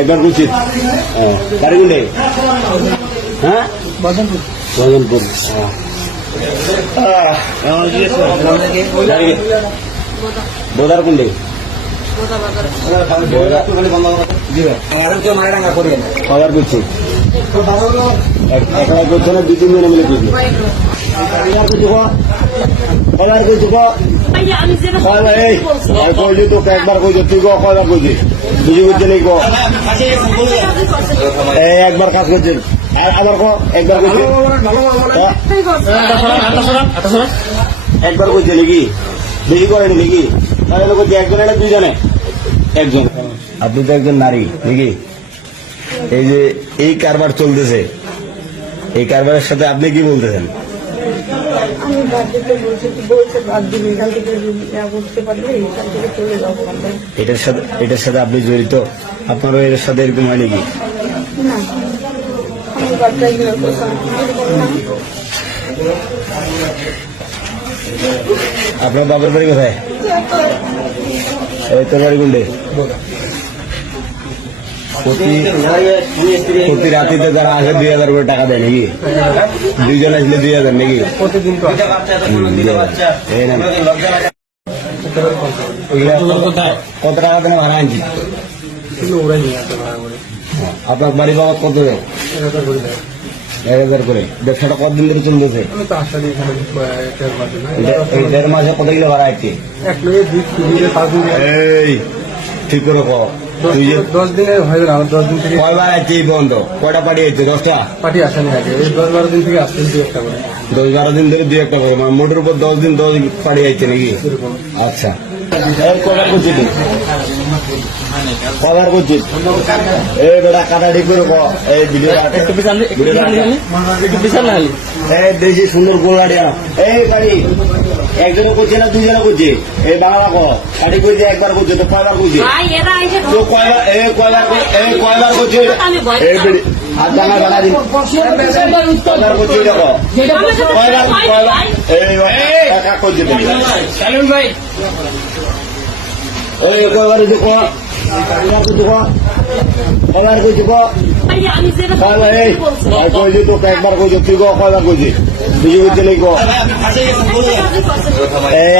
একবার উচিত বাড়ি কোনটাই? হ্যাঁ, বজনপুর। বোদার কোনটাই? কবার করছি একবার করছে না, 2-3 দিনে মিলে করছি। কবার করছি কইছি তোকে একবার কইছি, তুই কয়বার কইছিস? বুঝি করছে নেই একবার কাজ করছেন আবার একবার করছি, একবার করছে নাকি বেশি করেনি নাকি? তাহলে করছি একজন এটা 2 জনে একজন। আপনি তো একজন নারী নাকি? এই যে এই কারবার চলতেছে, এই কারবারের সাথে আপনি কি বলতেছেন? এটার সাথে আপনি জড়িত? আপনারও এর সাথে এরকম হয় নাকি? আপনার বাবার বাড়ি কোথায়? তোর বাড়ি কোনটে? প্রতি রাত্রিতে যারা আসে 2000 করে টাকা দেয় নাকি? 2 জন আসলে 2000 নাকি? কত টাকা দেন ভাড়া আনছি? আপনার বাড়ি বাবা কত দেয়? 1000 করে। ব্যবসাটা কতদিন ধরে চলতেছে? 1.5 মাসে কত কিলো ভাড়া আছে? এই ঠিক করে কো। 10 দিনে হয়ে গেল। 10 দিন থেকে কয়বার আছে এই বন্ধ? কয়টা পার্টি আছে? 10টা পার্টি আসেনি আগে। এই 10-12 দিন থেকে আসছে 2-1টা করে। 10-12 দিন ধরে 2-1টা করে, মানে মোটের উপর 10 দিন 10 পার্টি আছে নাকি? আচ্ছা, কবার করছি তুই? কবার করছি? এই বেটা কাটা ঠিক করে কো। এই ভিডিও একটু পিছন দেশি সুন্দর গোলাড়ি আনা। এই গাড়ি একজনে করছে না 2 জনে করছে? এই বাংলা কো কাটি করছে একবার করছে তো কয়বার করছে? তো কয়বার করছে? এই বেড়ি আর জানা বেলা দিন কয়বার করছে? দেখো কয়বার এই কাকা করছে ভাই। এই কয়বার করছে? কয়বার করছে? কইছি তোকে একবার কইছি, তুই কয়বার কইছিস? বুঝি করছে নেই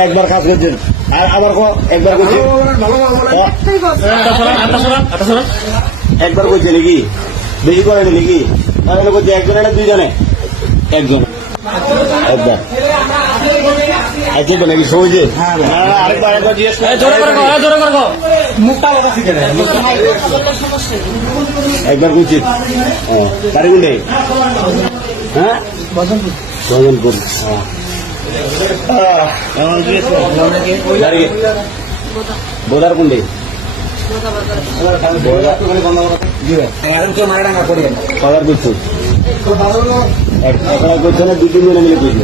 একবার কাজ করছেন আবার একবার করছি, একবার করছে নাকি? বেশি করেনি নাকি? তাহলে করছে একজন এটা 2 জনে একজন একবার। আচ্ছা তো নাকি সহজে একবার করছি। বাড়ি কোনটাই? হ্যাঁ, বজনপুর। বোদার কোনটাই? কবার করছো? একবার করছে না, 2-3 দিনে মিলে করছি।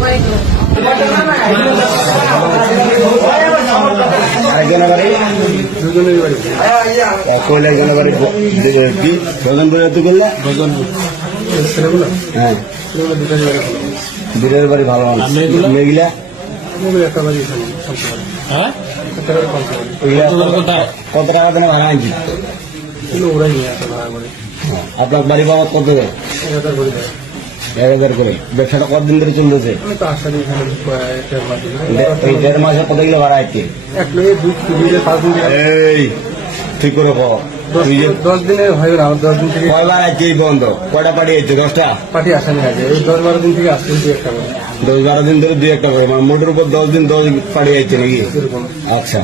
আরেকজনের বাড়ি? কইলে একজনের বাড়ি কি বজনপুরে এত করলে? হ্যাঁ, 2টার বাড়ি ভালো মানুষ। মেয়েগুলা কত টাকা দেন ভাড়া আনছি? আপনার বাড়ি বাবা কত দেয়? 1000 করে। ব্যবসাটা কতদিন ধরে চলতেছে? 1.5 মাসে কত কিলো ভাড়া আছে? এই ঠিক করে কো। 10 দিনে হয়ে গেল। 10 দিন থেকে কয়বার আছে এই বন্ধ? কয়টা পার্টি আছে? 10টা পার্টি আসেনি আগে। এই 10-12 দিন থেকে আসছে 2-1টা করে। 10-12 দিন ধরে 2-1টা করে, মানে মোটের উপর 10 দিন 10 পার্টি আছে নাকি? আচ্ছা।